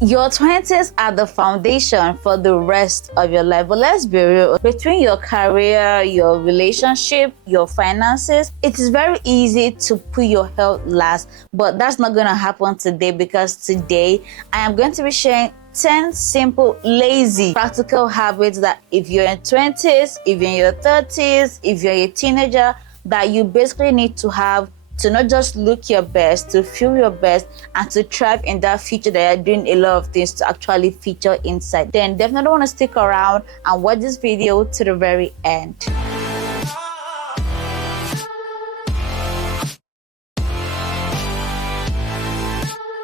Your 20s are the foundation for the rest of your life. But let's be real, between your career, your relationship, your finances, it is very easy to put your health last. But that's not going to happen today, because today I am going to be sharing 10 simple, lazy, practical habits that if you're in 20s, if you're in your 30s, if you're a teenager, that you basically need to have to not just look your best, to feel your best, and to thrive in that future that you're doing a lot of things to actually feature inside. Then definitely want to stick around and watch this video to the very end.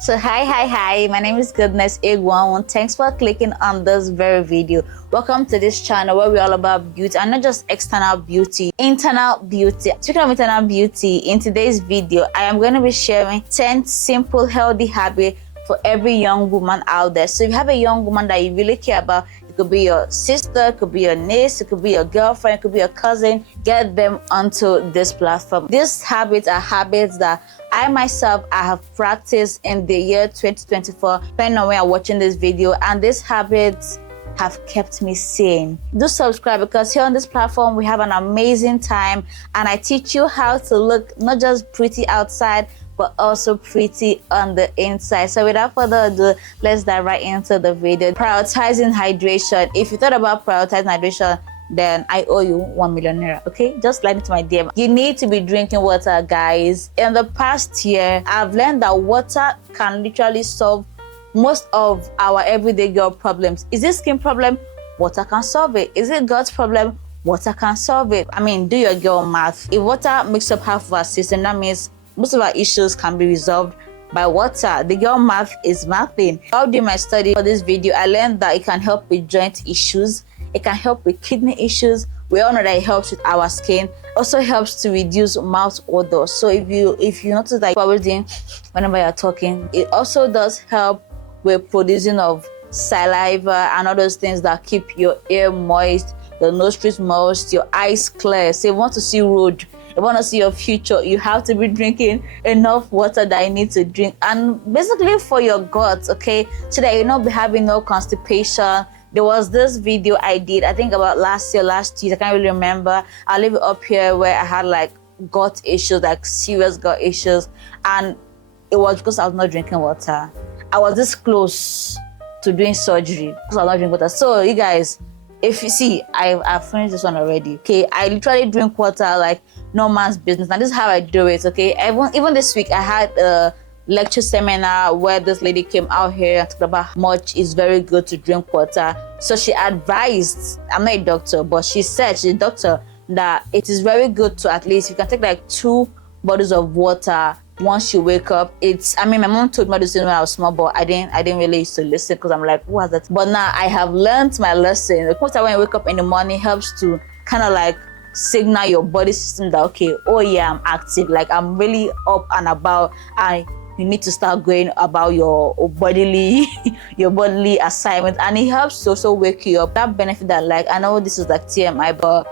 So hi, my name is Goodness Egwan. Thanks for clicking on this very video. Welcome to this channel where we're all about beauty, and not just external beauty, internal beauty. Speaking of internal beauty, in today's video I am going to be sharing 10 simple healthy habits for every young woman out there. So if you have a young woman that you really care about, it could be your sister, it could be your niece, it could be your girlfriend, it could be your cousin, get them onto this platform. These habits are habits that I myself have practiced in the year 2024, depending on when you're watching this video, and these habits have kept me sane. Do subscribe, because here on this platform we have an amazing time, and I teach you how to look not just pretty outside but also pretty on the inside. So without further ado, let's dive right into the video. Prioritizing hydration. If you thought about prioritizing hydration, then I owe you 1 million naira, okay? Just slide into my DM. You need to be drinking water, guys. In the past year, I've learned that water can literally solve most of our everyday girl problems. Is it skin problem? Water can solve it. Is it gut problem? Water can solve it. I mean, do your girl math. If water makes up half of our system, that means most of our issues can be resolved by water. The girl math is mathing. While doing my study for this video, I learned that it can help with joint issues. It can help with kidney issues. We all know that it helps with our skin. Also helps to reduce mouth odor. So if you notice that you're breathing whenever you're talking, it also does help with producing of saliva and all those things that keep your ear moist, your nostrils moist, your eyes clear. So if you want to see road, if you want to see your future, you have to be drinking enough water that you need to drink. And basically for your gut, okay, so that you'll not be having no constipation. There was this video I did, I think about last year, I can't really remember. I'll leave it up here, where I had like gut issues, like serious gut issues, and it was because I was not drinking water. I was this close to doing surgery because I was not drinking water. So you guys, if you see, I've finished this one already, okay? I literally drink water like no man's business. Now this is how I do it, okay? Even this week I had a lecture seminar where this lady came out here and talked about how much it's very good to drink water. So she advised, I'm not a doctor, but she said, she's a doctor, that it is very good to at least, you can take like 2 bottles of water once you wake up. I mean, my mom told me this when I was small, but I didn't really used to listen, because I'm like, what's that? But now I have learned my lesson. Of course, when you wake up in the morning, helps to kind of like signal your body system that, okay, oh yeah, I'm active, like I'm really up and about. You need to start going about your bodily assignment, and it helps to also wake you up. That benefit that, like, I know this is like TMI, but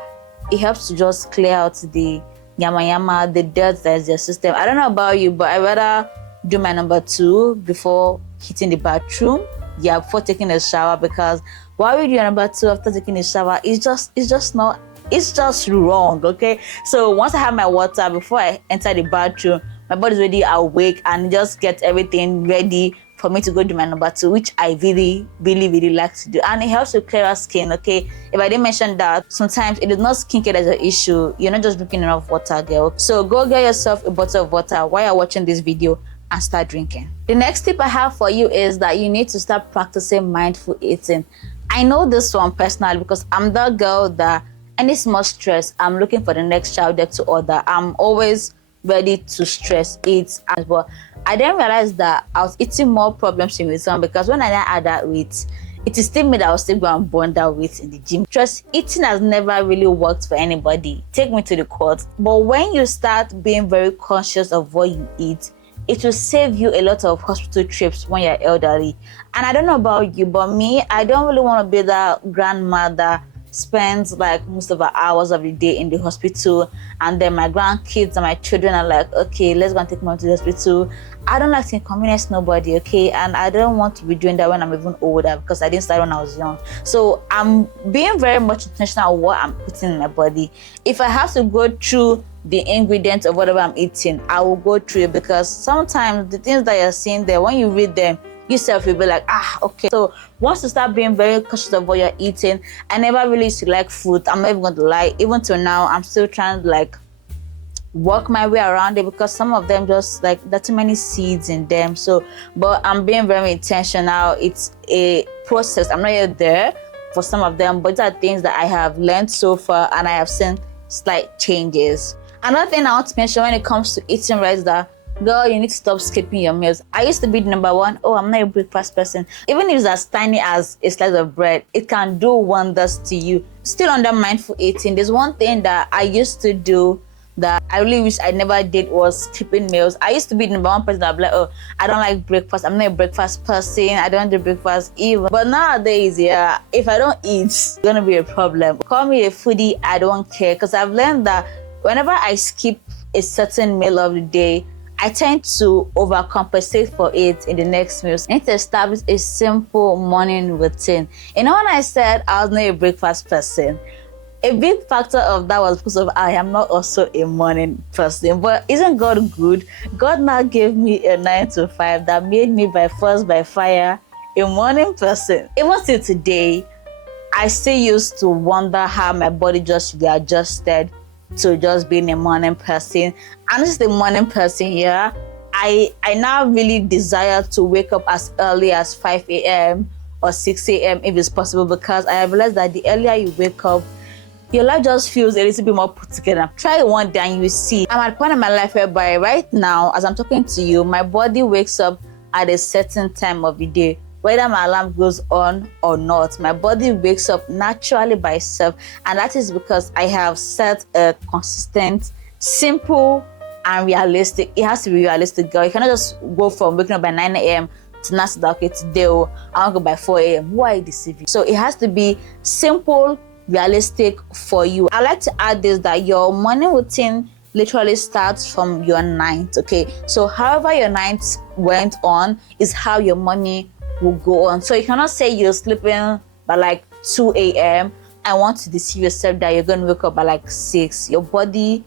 it helps to just clear out the yama, the dirt that is your system. I don't know about you, but I rather do my number 2 before hitting the bathroom. Yeah, before taking a shower, because while we do your number 2 after taking a shower, it's just wrong, okay? So once I have my water before I enter the bathroom, my body's already awake and just get everything ready for me to go do my number 2, which I really like to do. And it helps to clear our skin, okay? If I didn't mention that, sometimes it is not skincare that's an issue. You're not just drinking enough water, girl. So go get yourself a bottle of water while you're watching this video and start drinking. The next tip I have for you is that you need to start practicing mindful eating. I know this one personally, because I'm that girl that any small stress, I'm looking for the next child to order. I'm always ready to stress eat, but I didn't realize that I was eating more problems in return, because when I add that weight, it is still me that I was still going to burn that weight in the gym. Stress eating has never really worked for anybody. Take me to the court. But when you start being very conscious of what you eat, it will save you a lot of hospital trips when you're elderly. And I don't know about you, but me, I don't really want to be that grandmother spend like most of our hours of the day in the hospital, and then my grandkids and my children are like, okay, let's go and take mom to the hospital. I don't like to inconvenience nobody, okay? And I don't want to be doing that when I'm even older, because I didn't start when I was young. So I'm being very much intentional on what I'm putting in my body. If I have to go through the ingredients of whatever I'm eating, I will go through it, because sometimes the things that you're seeing there, when you read them, yourself will be like, okay. So once you start being very cautious of what you're eating, I never really used to like food. I'm not even going to lie. Even till now, I'm still trying to like work my way around it, because some of them just like, there's too many seeds in them. So, but I'm being very intentional. It's a process. I'm not yet there for some of them, but these are things that I have learned so far, and I have seen slight changes. Another thing I want to mention when it comes to eating right is that, girl, you need to stop skipping your meals. I used to be the number one, I'm not a breakfast person. Even if it's as tiny as a slice of bread, it can do wonders to you. Still under mindful eating, there's one thing that I used to do that I really wish I never did, was skipping meals. I used to be the number one person that would be like, I don't like breakfast. I'm not a breakfast person. I don't do breakfast either. But nowadays, yeah, if I don't eat, it's gonna be a problem. Call me a foodie, I don't care, because I've learned that whenever I skip a certain meal of the day, I tend to overcompensate for it in the next meals. I need to establish a simple morning routine. You know, when I said I was not a breakfast person, a big factor of that was because of I am not also a morning person. But isn't God good? God now gave me a 9 to 5 that made me by force, by fire, a morning person. Even till today, I still used to wonder how my body just readjusted to just being a morning person. And this is the morning person here. I now really desire to wake up as early as 5 a.m. or 6 a.m. if it's possible, because I have realized that the earlier you wake up, your life just feels a little bit more put together. Try it one day and you will see. I'm at a point in my life whereby right now, as I'm talking to you, my body wakes up at a certain time of the day. Whether my alarm goes on or not, my body wakes up naturally by itself. And that is because I have set a consistent, simple, and realistic. It has to be realistic, girl. You cannot just go from waking up by 9 a.m. to now say, okay, today I want to go by 4 a.m. Who are you deceiving? So it has to be simple, realistic for you. I like to add this, that your morning routine literally starts from your night, okay? So however your night went on is how your morning will go on. So you cannot say you're sleeping by like 2 a.m. and want to deceive yourself that you're going to wake up by like 6. Your body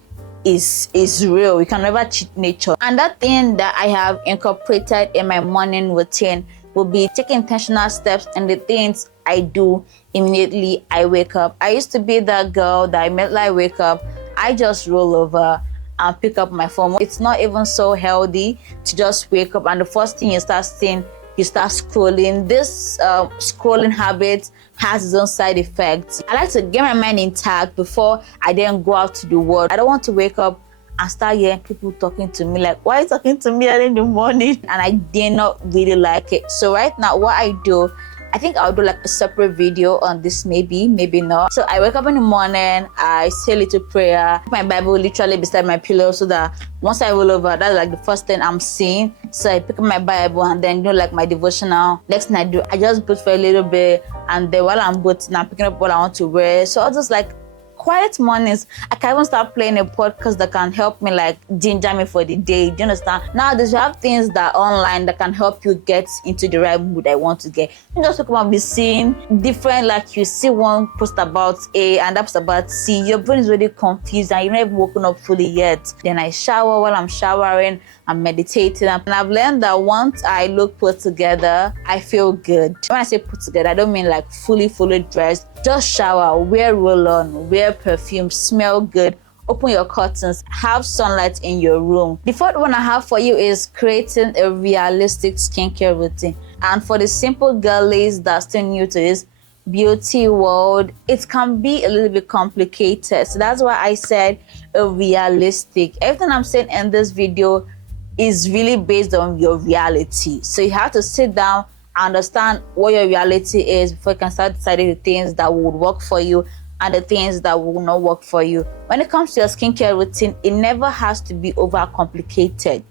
is real. You can never cheat nature. And that thing that I have incorporated in my morning routine will be taking intentional steps and the things I do immediately I wake up. I used to be that girl that immediately I wake up, I just roll over and pick up my phone. It's not even so healthy to just wake up and the first thing you start seeing, you start scrolling. This scrolling habit has its own side effects. I like to get my mind intact before I then go out to the world. I don't want to wake up and start hearing people talking to me like, why are you talking to me early in the morning? And I did not really like it. So right now what I do, I think I'll do like a separate video on this, maybe not. So I wake up in the morning, I say a little prayer, my Bible literally beside my pillow so that once I roll over, that's like the first thing I'm seeing. So I pick up my Bible and then do like my devotional. Next thing I do, I just boot for a little bit, and then while I'm booting, I'm picking up what I want to wear. So I just like quiet mornings. I can even start playing a podcast that can help me like ginger me for the day. Do you understand? Nowadays, you have things that are online that can help you get into the right mood I want to get. You just come and be seeing different, like you see one post about A and that post about C. Your brain is already confused and you're not even woken up fully yet. Then I shower. While I'm showering, I'm meditating. And I've learned that once I look put together, I feel good. When I say put together, I don't mean like fully dressed. Just shower, wear roll-on, wear perfume, smell good, open your curtains, have sunlight in your room. The fourth one I have for you is creating a realistic skincare routine. And for the simple girlies that's still new to this beauty world, it can be a little bit complicated. So that's why I said a realistic. Everything I'm saying in this video is really based on your reality. So you have to sit down, understand what your reality is before you can start deciding the things that would work for you and the things that will not work for you. When it comes to your skincare routine, it never has to be overcomplicated.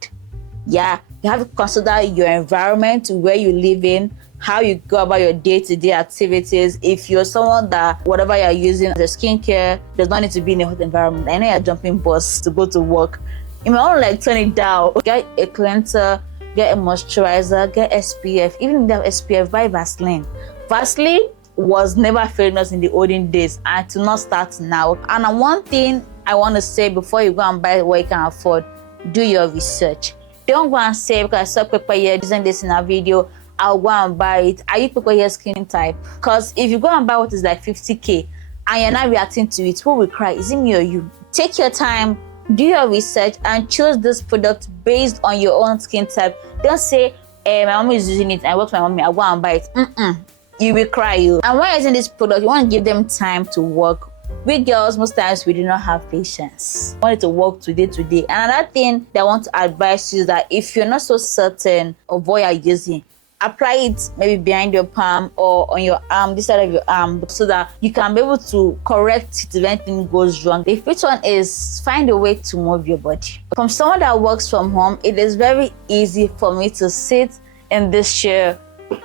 Yeah, you have to consider your environment, where you live in, how you go about your day-to-day activities. If you're someone that whatever you're using as a skincare does not need to be in a hot environment. I know you're jumping bus to go to work. You might want to like turn it down. Get a cleanser, get a moisturizer, get SPF. Even if you have SPF, buy Vaseline. Vaseline was never failing us in the olden days and to not start now. And one thing I want to say before you go and buy what you can afford, do your research. Don't go and say, because I saw people here using this in a video, I'll go and buy it. Are you people here skin type? Because if you go and buy what is like 50k and you're not reacting to it, who will cry? Is it me or you? Take your time, do your research, and choose this product based on your own skin type. Don't say, my mommy is using it, I work for my mommy, I'll go and buy it. You will cry. And when you're using this product, you want to give them time to work. We girls, most times, we do not have patience. We want it to work today. And another thing that I want to advise you is that if you're not so certain of what you're using, apply it maybe behind your palm or on your arm, this side of your arm, so that you can be able to correct it if anything goes wrong. The fifth one is find a way to move your body. From someone that works from home, it is very easy for me to sit in this chair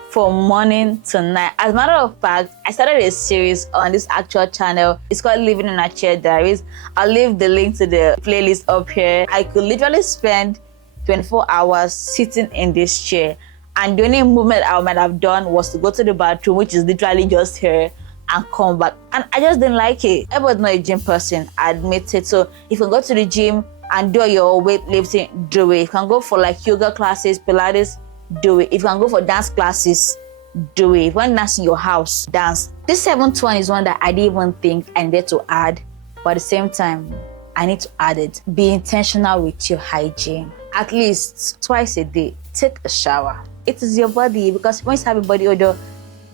from morning to night. As a matter of fact, I started a series on this actual channel. It's called Living in a Chair Diaries. I'll leave the link to the playlist up here. I could literally spend 24 hours sitting in this chair. And the only movement I might have done was to go to the bathroom, which is literally just here, and come back. And I just didn't like it. Everybody's not a gym person, I admit it. So if you go to the gym and do your weightlifting, do it. If you can go for like yoga classes, Pilates, do it. If you can go for dance classes, do it. If you want to dance in your house, dance. This seventh one is one that I didn't even think I needed to add. But at the same time, I need to add it. Be intentional with your hygiene. At least twice a day, take a shower. It is your body, because when you have a body odor,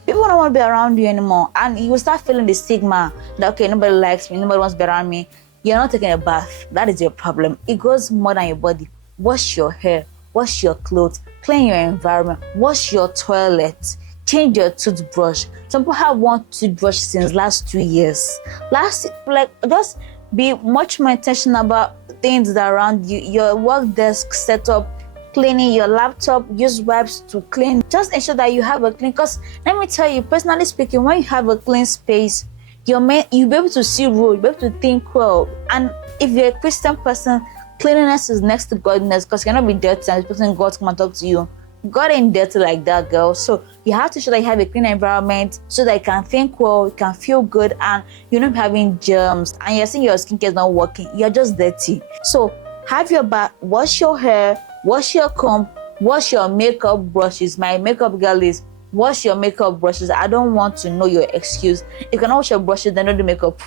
people don't want to be around you anymore. And you will start feeling the stigma that, okay, nobody likes me, nobody wants to be around me. You're not taking a bath. That is your problem. It goes more than your body. Wash your hair, wash your clothes, clean your environment, wash your toilet, change your toothbrush. Some people have one toothbrush since last 2 years. Just be much more intentional about things that are around you. Your work desk setup, cleaning your laptop, use wipes to clean. Just ensure that you have a clean, because let me tell you, personally speaking, when you have a clean space, you'll be able to see road, you'll be able to think well. And if you're a Christian person, cleanliness is next to godliness, because you cannot be dirty and expecting God to come and talk to you. God ain't dirty like that, girl. So you have to ensure that you have a clean environment so that you can think well, you can feel good, and you're not having germs, and you're seeing your skincare is not working. You're just dirty. So have your bath, wash your hair, wash your comb, wash your makeup brushes. My makeup girl is wash your makeup brushes. I don't want to know your excuse. If you cannot wash your brushes, then don't do makeup.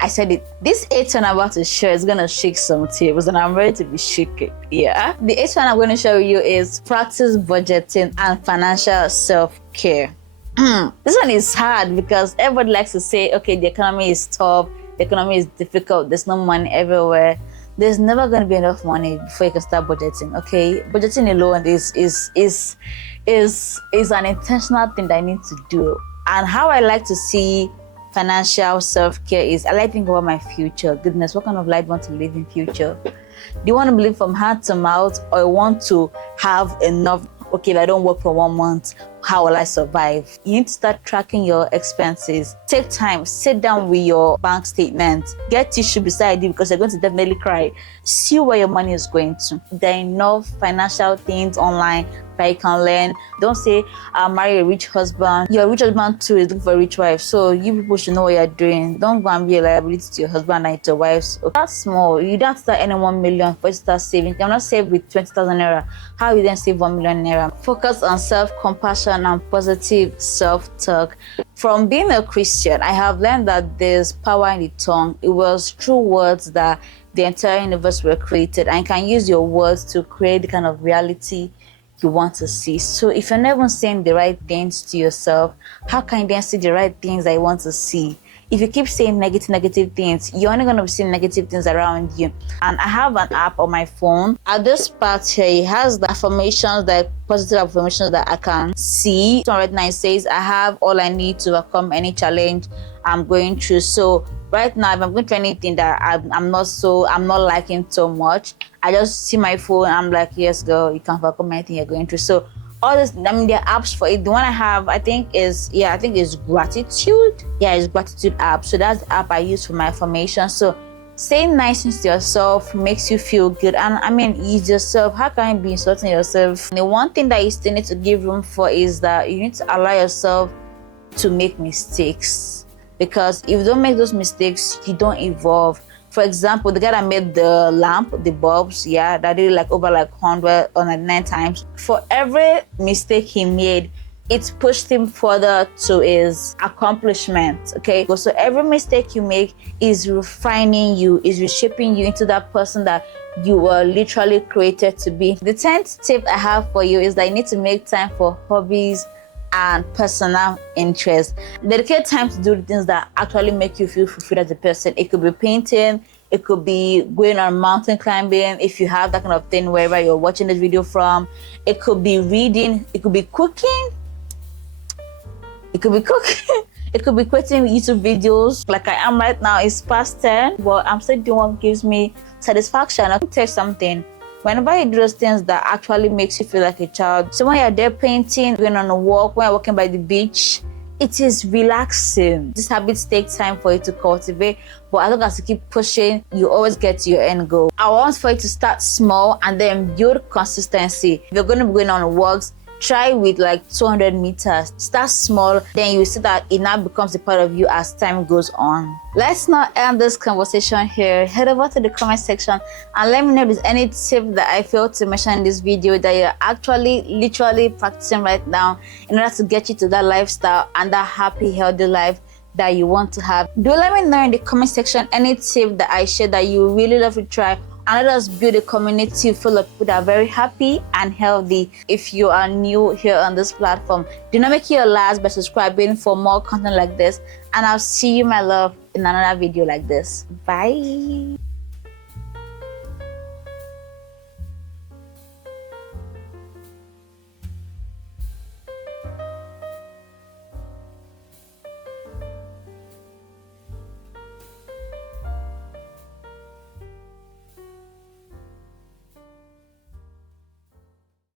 I said it. This eighth one I'm about to share is gonna shake some tables, and I'm ready to be shaken. Yeah. The eighth one I'm going to show you is practice budgeting and financial self-care. This one is hard because everybody likes to say, okay, the economy is tough, the economy is difficult, there's no money everywhere. There's never going to be enough money before you can start budgeting. Okay, budgeting alone is an intentional thing that I need to do. And how I like to see financial self-care is I like to think about my future. Goodness, what kind of life do you want to live in future? Do you want to live from hand to mouth, or you want to have enough? Okay, if I don't work for 1 month, how will I survive? You need to start tracking your expenses. Take time, sit down with your bank statement, get tissue beside you because you're going to definitely cry. See where your money is going to. There are enough financial things online that you can learn. Don't say, I'll marry a rich husband. Your rich husband too is looking for a rich wife. So you people should know what you're doing. Don't go and be a liability to your husband and to your wife. So that's small. You don't start any 1 million for you to start saving. You cannot save with 20,000 naira. How you then save 1 million naira? Focus on self-compassion and positive self-talk. From being a Christian, I have learned that there's power in the tongue. It was through words that the entire universe were created, and you can use your words to create the kind of reality you want to see. So if you're never saying the right things to yourself, how can you then see the right things that you want to see? If you keep saying negative things, you're only going to be seeing negative things around you. And I have an app on my phone. At this part here, it has the affirmations, the positive affirmations that I can see. So right now it says, I have all I need to overcome any challenge I'm going through. So right now, if I'm going through anything that I'm not liking so much, I just see my phone. I'm like, yes, girl, you can overcome anything you're going through. So all this, I mean, there are apps for it. The one I have, I think is Gratitude. Yeah, it's Gratitude app. So that's the app I use for my affirmation. So saying nice things to yourself makes you feel good. And I mean, ease yourself. How can you be insulting yourself? And the one thing that you still need to give room for is that you need to allow yourself to make mistakes, because if you don't make those mistakes, you don't evolve. For example, the guy that made the lamp, the bulbs, yeah, that did like over like 100 or 99 times. For every mistake he made, it pushed him further to his accomplishment. Okay, so every mistake you make is refining you, is reshaping you into that person that you were literally created to be. The 10th tip I have for you is that you need to make time for hobbies and personal interest. Dedicate time to do the things that actually make you feel fulfilled as a person. It could be painting, it could be going on mountain climbing, if you have that kind of thing wherever you're watching this video from. It could be reading, it could be cooking, it could be it could be creating YouTube videos like I am right now. It's past 10, but I'm still doing what gives me satisfaction. I can tell something. Whenever you do those things that actually makes you feel like a child, so when you're there painting, going on a walk, when you're walking by the beach, it is relaxing. These habits take time for you to cultivate, but as long as you keep pushing, you always get to your end goal. I want for you to start small and then build consistency. If you're going to be going on walks, try with like 200 meters. Start small, then you see that it now becomes a part of you as time goes on. Let's not end this conversation here. Head over to the comment section and let me know if there's any tip that I failed to mention in this video that you're actually literally practicing right now in order to get you to that lifestyle and that happy, healthy life that you want to have. Do let me know in the comment section any tip that I shared that you really love to try, and let us build a community full of people that are very happy and healthy. If you are new here on this platform, do not make it your last by subscribing for more content like this, and I'll see you, my love, in another video like this. Bye.